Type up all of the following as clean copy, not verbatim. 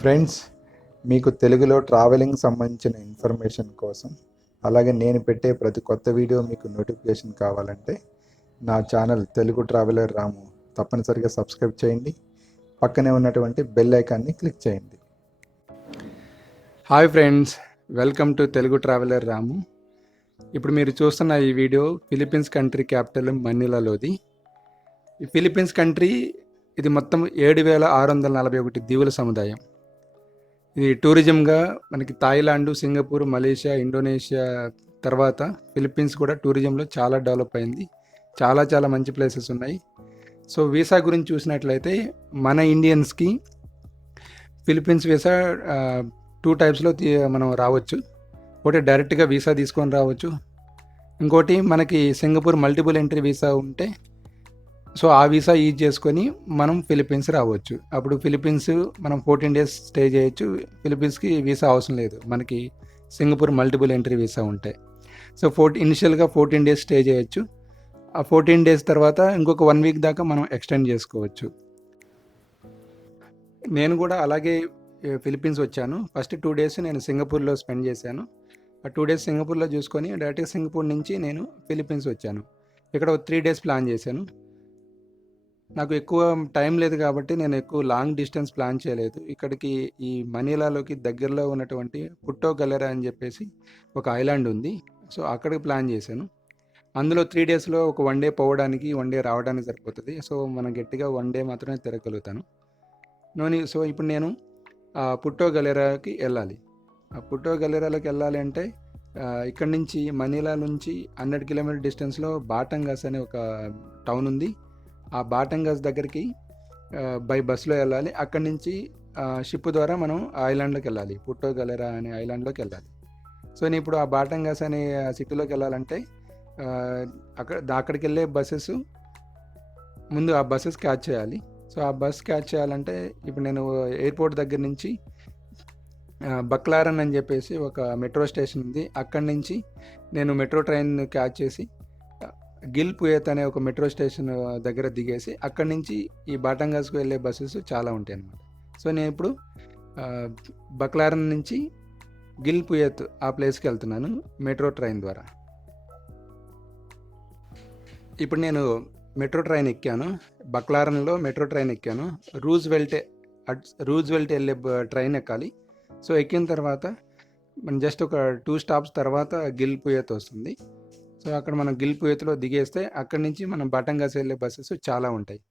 Friends, మీకు తెలుగులో travelling సంబంధించిన ఇన్ఫర్మేషన్ కోసం, అలాగే నేను పెట్టే ప్రతి కొత్త వీడియో మీకు నోటిఫికేషన్ కావాలంటే నా ఛానల్ తెలుగు ట్రావెలర్ రాము తప్పనిసరిగా సబ్స్క్రైబ్ చేయండి. పక్కనే ఉన్నటువంటి బెల్ ఐకాన్ని క్లిక్ చేయండి. Hi friends, welcome to Telugu traveller Ramu. ఇప్పుడు మీరు చూస్తున్న ఈ వీడియో ఫిలిప్పీన్స్ కంట్రీ క్యాపిటల్ మనీలాలోది. ఈ ఫిలిప్పీన్స్ కంట్రీ ఇది మొత్తం 7,641 దీవుల సముదాయం. ఇది టూరిజంగా మనకి థాయిలాండ్, సింగపూర్, మలేషియా, ఇండోనేషియా తర్వాత ఫిలిప్పీన్స్ కూడా టూరిజంలో చాలా డెవలప్ అయింది. చాలా మంచి ప్లేసెస్ ఉన్నాయి. సో వీసా గురించి చూసినట్లయితే మన ఇండియన్స్కి ఫిలిప్పీన్స్ వీసా 2 టైప్స్లో మనం రావచ్చు. ఒకటి డైరెక్ట్గా వీసా తీసుకొని రావచ్చు. ఇంకోటి మనకి సింగపూర్ మల్టిపుల్ ఎంట్రీ వీసా ఉంటే సో ఆ వీసా యూజ్ చేసుకొని మనం ఫిలిప్పీన్స్ రావచ్చు. అప్పుడు ఫిలిప్పీన్స్ మనం 14 డేస్ స్టే చేయొచ్చు. ఫిలిప్పీన్స్కి వీసా అవసరం లేదు, మనకి సింగపూర్ మల్టిపుల్ ఎంట్రీ వీసా ఉంటాయి. సో ఇనిషియల్గా 14 డేస్ స్టే చేయొచ్చు. ఆ 14 డేస్ తర్వాత ఇంకొక 1 వీక్ దాకా మనం ఎక్స్టెండ్ చేసుకోవచ్చు. నేను కూడా అలాగే ఫిలిప్పీన్స్ వచ్చాను. ఫస్ట్ 2 డేస్ నేను సింగపూర్లో స్పెండ్ చేశాను. ఆ 2 డేస్ సింగపూర్లో చూసుకొని డైరెక్ట్గా సింగపూర్ నుంచి నేను ఫిలిప్పీన్స్ వచ్చాను. ఇక్కడ 3 డేస్ ప్లాన్ చేశాను. నాకు ఎక్కువ టైం లేదు కాబట్టి నేను ఎక్కువ లాంగ్ డిస్టెన్స్ ప్లాన్ చేయలేదు. ఇక్కడికి ఈ మనీలాలోకి దగ్గరలో ఉన్నటువంటి పుట్టో గలెరా అని చెప్పేసి ఒక ఐలాండ్ ఉంది. సో అక్కడికి ప్లాన్ చేశాను. అందులో 3 డేస్లో ఒక 1 డే పోవడానికి 1 డే రావడానికి సరిపోతుంది. సో మనం గట్టిగా 1 డే మాత్రమే తిరగలుగుతాను. సో ఇప్పుడు నేను పుట్టో గలెరాకి వెళ్ళాలి. ఆ పుట్టో గలెరాలోకి వెళ్ళాలి అంటే ఇక్కడి నుంచి మనీలా నుంచి 100 కిలోమీటర్ డిస్టెన్స్లో బాటంగాస్ అనే ఒక టౌన్ ఉంది. ఆ బాటంగాస్ దగ్గరికి బై బస్సులో వెళ్ళాలి. అక్కడి నుంచి షిప్ ద్వారా మనం ఐలాండ్లోకి వెళ్ళాలి, పుట్టో గలెరా అనే ఐలాండ్లోకి వెళ్ళాలి. సో నేను ఇప్పుడు ఆ బాటంగాస్ అనే సిటీలోకి వెళ్ళాలంటే అక్కడికి వెళ్ళే బస్సెస్ ముందు ఆ బస్సెస్ క్యాచ్ చేయాలి. సో ఆ బస్ క్యాచ్ చేయాలంటే ఇప్పుడు నేను ఎయిర్పోర్ట్ దగ్గర నుంచి బక్లారన్ అని చెప్పేసి ఒక మెట్రో స్టేషన్ ఉంది. అక్కడి నుంచి నేను మెట్రో ట్రైన్ క్యాచ్ చేసి గిల్ పుయేత్ అనే ఒక మెట్రో స్టేషన్ దగ్గర దిగేసి అక్కడి నుంచి ఈ బాటంగాస్కు వెళ్ళే బస్సెస్ చాలా ఉంటాయి అన్నమాట. సో నేను ఇప్పుడు బక్లారన్ నుంచి గిల్ పుయేత్ ఆ ప్లేస్కి వెళ్తున్నాను మెట్రో ట్రైన్ ద్వారా. ఇప్పుడు నేను మెట్రో ట్రైన్ ఎక్కాను. బక్లారన్లో మెట్రో ట్రైన్ ఎక్కాను. రూజ్వెల్ట్ వెళ్ళే ట్రైన్ ఎక్కాలి. సో ఎక్కిన తర్వాత మనం జస్ట్ ఒక 2 స్టాప్స్ తర్వాత గిల్ పుయేత్ వస్తుంది. సో అక్కడ మనం గిల్ పుయేత్లో దిగేస్తే అక్కడి నుంచి మనం బాటంగాస్ వెళ్ళే బస్సెస్ చాలా ఉంటాయి.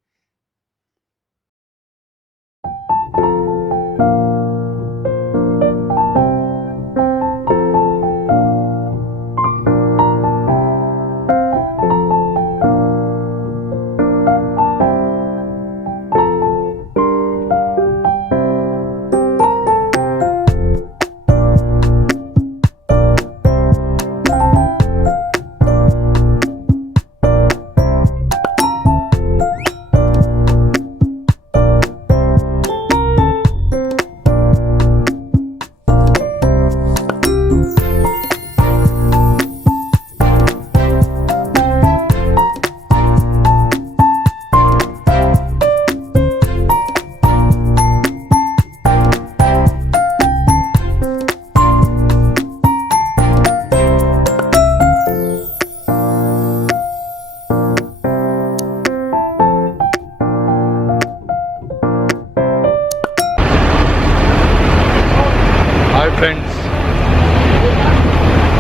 ఫ్రెండ్స్,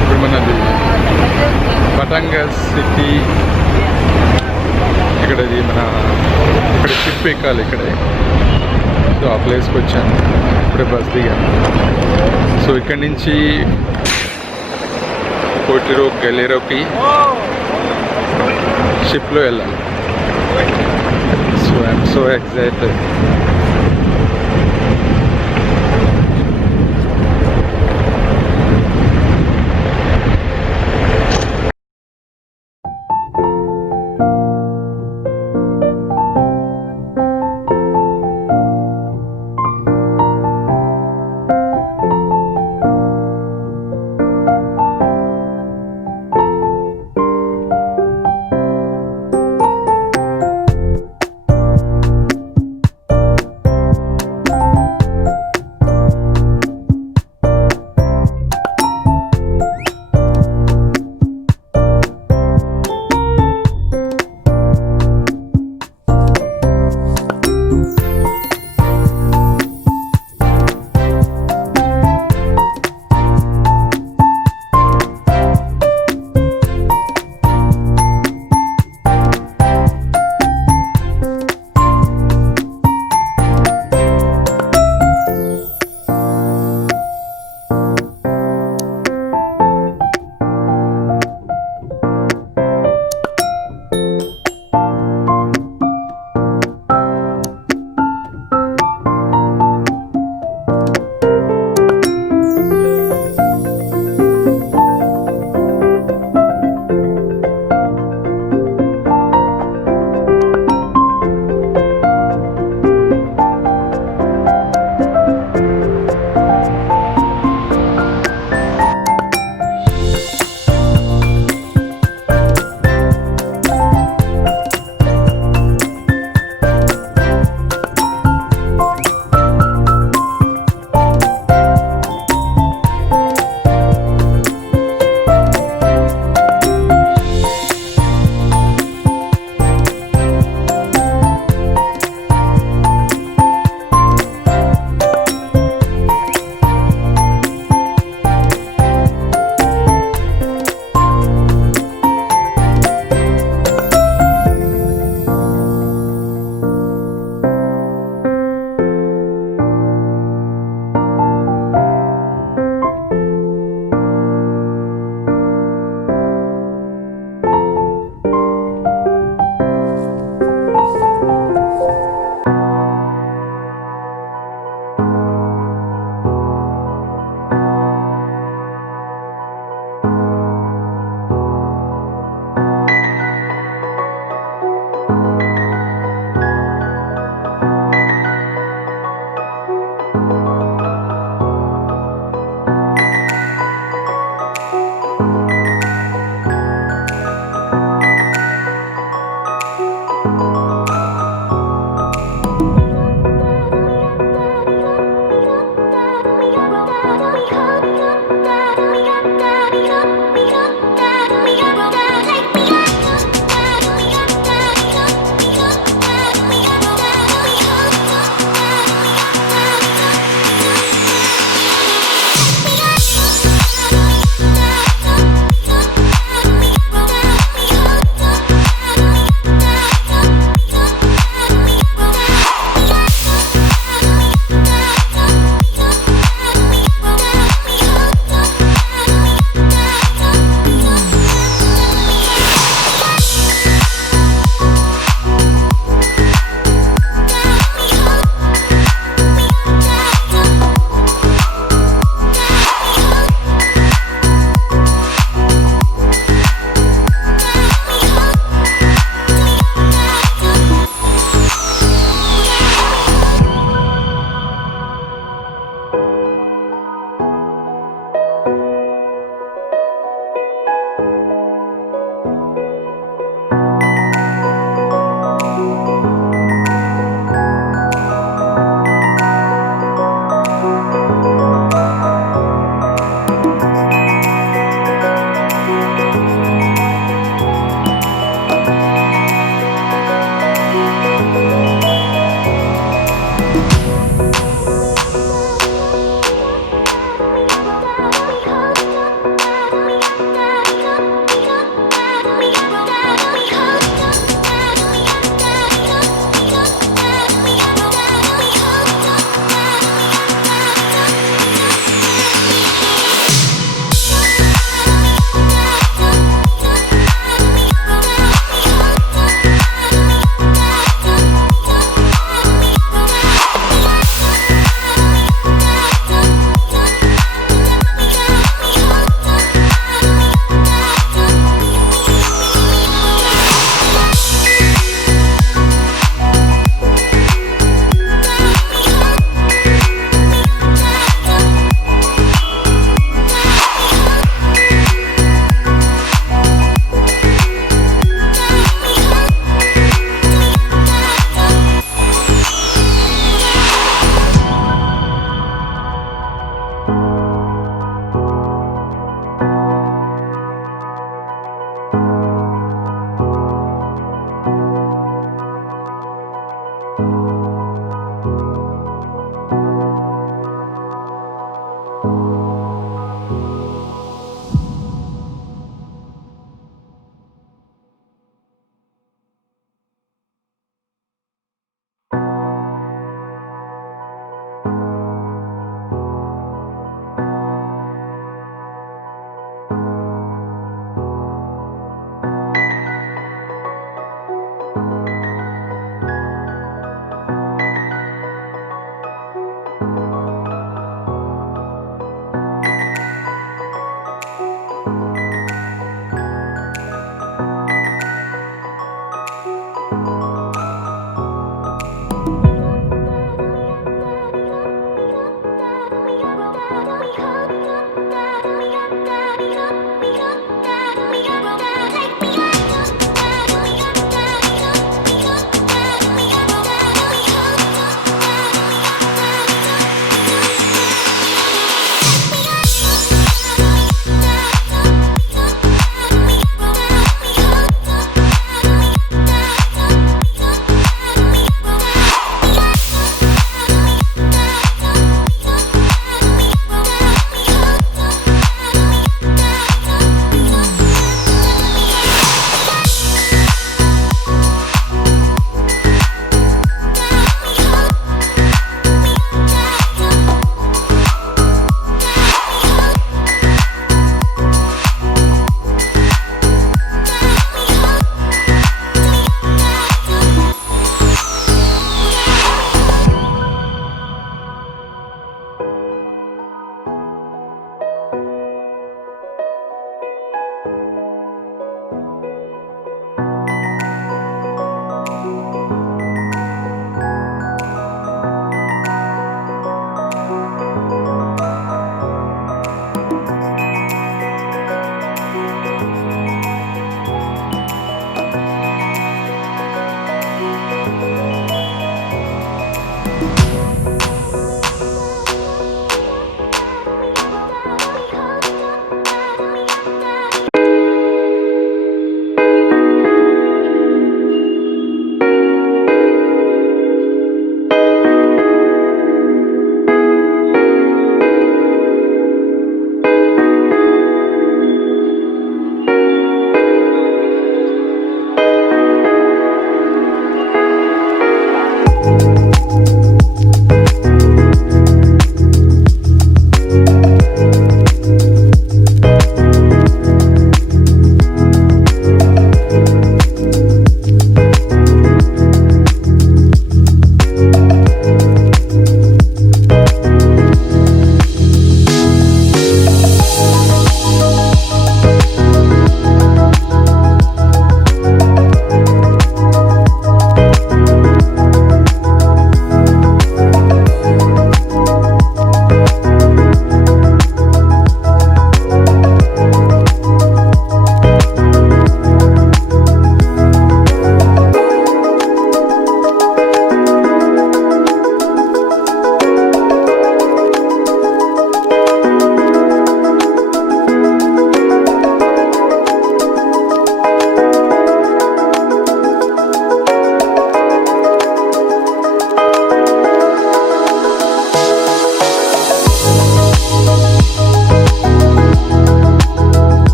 ఇప్పుడు మనది బాటంగాస్ సిటీ. ఇక్కడ షిప్ ఎక్కాలి ఇక్కడే. సో ఆ ప్లేస్కి వచ్చాను, ఇప్పుడే బస్ దిగాను. సో ఇక్కడి నుంచి పుట్టో గలెరాకి షిప్లో వెళ్ళాలి. So I'm so excited.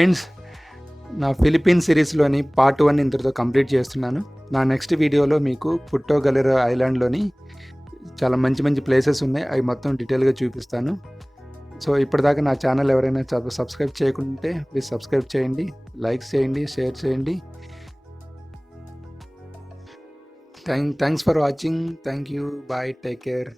Friends, నా ఫిలిప్పీన్స్ సిరీస్లోని పార్ట్ 1 ఇంతటితో కంప్లీట్ చేస్తున్నాను. నా నెక్స్ట్ వీడియోలో మీకు పుట్టో గెలెరో ఐలాండ్లోని చాలా మంచి మంచి ప్లేసెస్ ఉన్నాయి, అవి మొత్తం డీటెయిల్గా చూపిస్తాను. సో ఇప్పటిదాకా నా ఛానల్ ఎవరైనా సబ్స్క్రైబ్ చేయకుంటే ప్లీజ్ సబ్స్క్రైబ్ చేయండి, లైక్స్ చేయండి, షేర్ చేయండి. Thanks for watching. Thank you. Bye. Take care.